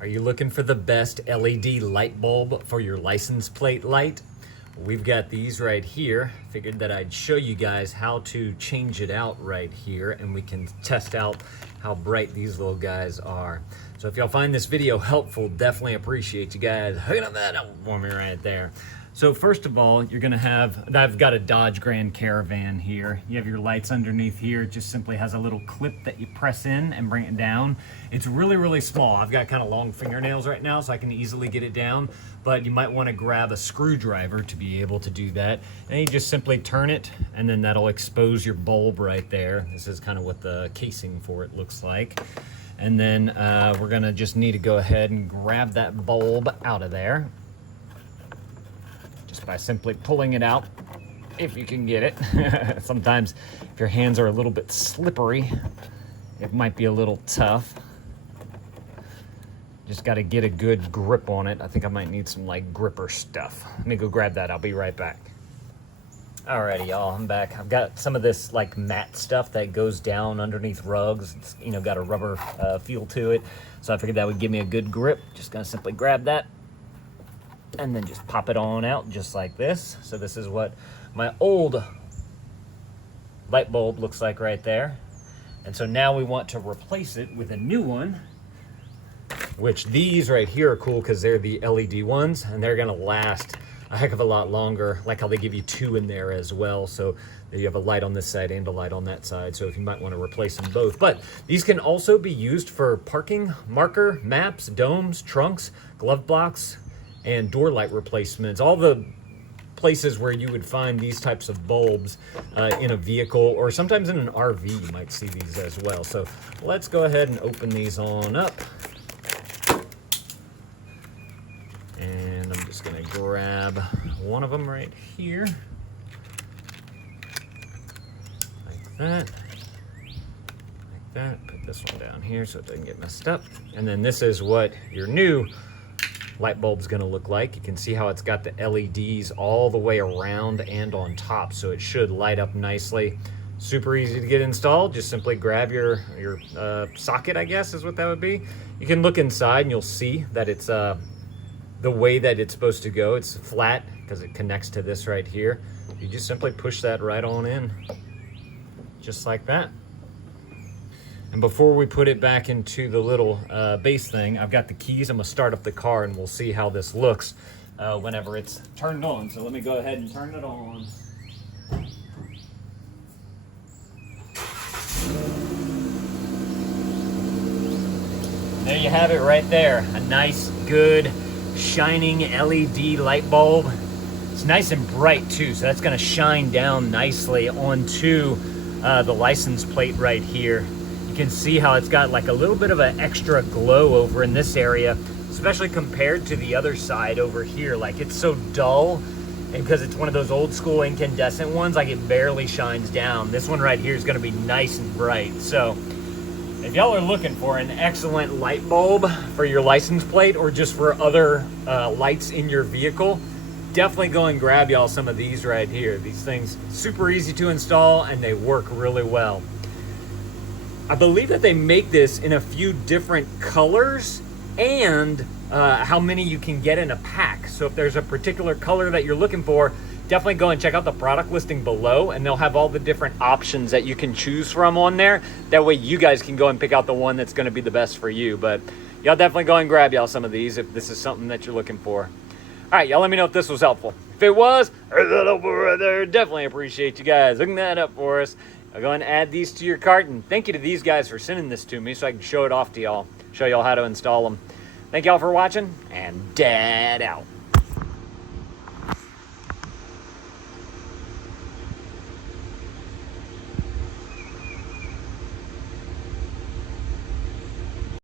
Are you looking for the best LED light bulb for your license plate light? We've got these right here. Figured that I'd show you guys how to change it out right here, and we can test out how bright these little guys are. So if y'all find this video helpful, definitely appreciate you guys hooking that up for me right there. So first of all, you're gonna have, I've got a Dodge Grand Caravan here. You have your lights underneath here. It just simply has a little clip that you press in and bring it down. It's really, really small. I've got kind of long fingernails right now, so I can easily get it down, but you might wanna grab a screwdriver to be able to do that. And you just simply turn it, and then that'll expose your bulb right there. This is kind of what the casing for it looks like. And then we're gonna just need to go ahead and grab that bulb out of there, just by simply pulling it out, if you can get it. Sometimes if your hands are a little bit slippery, it might be a little tough. Just got to get a good grip on it. I think I might need some like gripper stuff. Let me go grab that. I'll be right back. Alrighty, y'all, I'm back. I've got some of this like matte stuff that goes down underneath rugs. It's, you know, got a rubber feel to it. So I figured that would give me a good grip. Just gonna simply grab that and then just pop it on out just like this. So this is what my old light bulb looks like right there. And so now we want to replace it with a new one, which these right here are cool because they're the LED ones and they're gonna last a heck of a lot longer, like how they give you two in there as well. So you have a light on this side and a light on that side. So if you might want to replace them both. But these can also be used for parking, marker, maps, domes, trunks, glove box, and door light replacements. All the places where you would find these types of bulbs in a vehicle, or sometimes in an RV, you might see these as well. So let's go ahead and open these on up. And I'm just gonna grab one of them right here. Like that. Like that. Put this one down here so it doesn't get messed up. And then this is what your new light bulb's gonna look like. You can see how it's got the LEDs all the way around and on top, so it should light up nicely. Super easy to get installed. Just simply grab your socket, I guess is what that would be. You can look inside and you'll see that it's the way that it's supposed to go. It's flat because it connects to this right here. You just simply push that right on in, just like that. And before we put it back into the little base thing, I've got the keys. I'm gonna start up the car and we'll see how this looks whenever it's turned on. So let me go ahead and turn it on. There you have it right there. A nice, good, shining LED light bulb. It's nice and bright too, so that's gonna shine down nicely onto the license plate right here. You can see how it's got like a little bit of an extra glow over in this area, especially compared to the other side over here. Like it's so dull, and because it's one of those old school incandescent ones, like it barely shines down. This one right here is gonna be nice and bright. So if y'all are looking for an excellent light bulb for your license plate or just for other lights in your vehicle, definitely go and grab y'all some of these right here. These things, super easy to install and they work really well. I believe that they make this in a few different colors and how many you can get in a pack. So if there's a particular color that you're looking for, definitely go and check out the product listing below and they'll have all the different options that you can choose from on there. That way you guys can go and pick out the one that's gonna be the best for you. But y'all definitely go and grab y'all some of these if this is something that you're looking for. All right, y'all let me know if this was helpful. If it was, there's that over right there. Definitely appreciate you guys hooking that up for us. I'll go and add these to your cart, and thank you to these guys for sending this to me so I can show it off to y'all, show y'all how to install them. Thank y'all for watching, and Dad out.